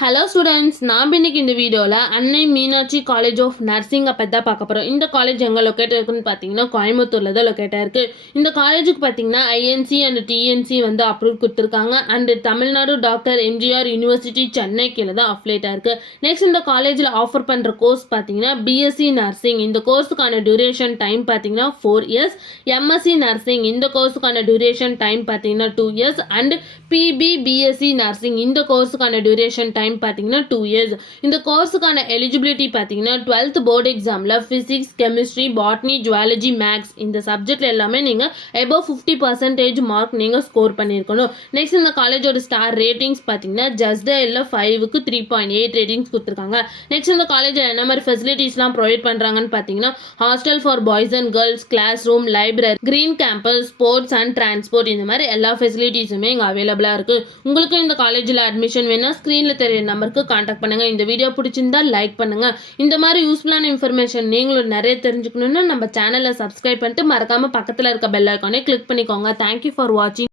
Hello students, நான் இன்னைக்கு இந்த வீடியோவில் அன்னை மீனாட்சி காலேஜ் ஆஃப் நர்சிங்கை பற்றி தான் பார்க்க போகிறோம். இந்த காலேஜ் எங்கே லொக்கேட் இருக்குன்னு பார்த்தீங்கன்னா கோயம்புத்தூரில் தான் லொக்கேட்டாக இருக்குது. இந்த காலேஜுக்கு பார்த்தீங்கன்னா ஐஎன்சி அண்ட் டிஎன்சி வந்து அப்ரூவ் கொடுத்துருக்காங்க. And Tamil Nadu doctor MGR university Chennai கீழே தான் அஃப்லேட்டாக இருக்குது. நெக்ஸ்ட் இந்த காலேஜில் ஆஃபர் பண்ணுற கோர்ஸ் பார்த்தீங்கன்னா பிஎஸ்சி நர்சிங். இந்த கோர்ஸுக்கான டியூரேஷன் டைம் பார்த்தீங்கன்னா 4 years. எம்எஸ்சி நர்சிங் இந்த கோர்ஸுக்கான டியூரேஷன் டைம் பார்த்தீங்கன்னா 2 years. அண்ட் பிபிபிஎஸ்சி நர்சிங் இந்த கோர்ஸுக்கான டியூரேஷன் டைம் பார்த்தீங்கன்னா 2 years. இந்த கோர்ஸுக்கான எலிஜிபிலிட்டி பார்த்தீங்கன்னா 12th போர்டு எக்ஸாமில் physics, chemistry, botany, zoology, maths இந்த சப்ஜெக்டில் எல்லாமே நீங்கள் above 50% மார்க் நீங்கள் ஸ்கோர் பண்ணியிருக்கணும். நெக்ஸ்ட் இந்த காலேஜோட ஸ்டார் ரேட்டிங்ஸ் பார்த்தீங்கன்னா ஜஸ்டேலில் 5க்கு 3.8 ரேட்டிங்ஸ் கொடுத்துருக்காங்க. நெக்ஸ்ட் இந்த காலேஜில் என்ன மாதிரி ஃபெசிலிட்டிஸ்லாம் ப்ரொவைட் பண்ணுறாங்கன்னு பார்த்தீங்கன்னா hostel for boys and girls, class room, library, green campus, sports and transport இந்த மாதிரி எல்லா ஃபெசிலிட்டிஸுமே இங்கே அவைலபிளாக இருக்குது. உங்களுக்கு இந்த காலேஜில் அட்மிஷன் வேணால் ஸ்க்ரீனில் தெரிய நம்பருக்கு காண்டாக்ட் பண்ணுங்க. இந்த வீடியோ பிடிச்சிருந்தா லைக் பண்ணுங்க. இந்த மாதிரி யூஸ்ஃபுல்லான இன்ஃபர்மேஷன் நீங்களும் நிறைய தெரிஞ்சுக்கணும்னா நம்ம சேனலை சப்ஸ்கிரைப் பண்ணிட்டு மறக்காம பக்கத்தில் இருக்க பெல் ஐகானை கிளிக் பண்ணிக்கோங்க. தேங்க்யூ ஃபார் வாட்சிங்.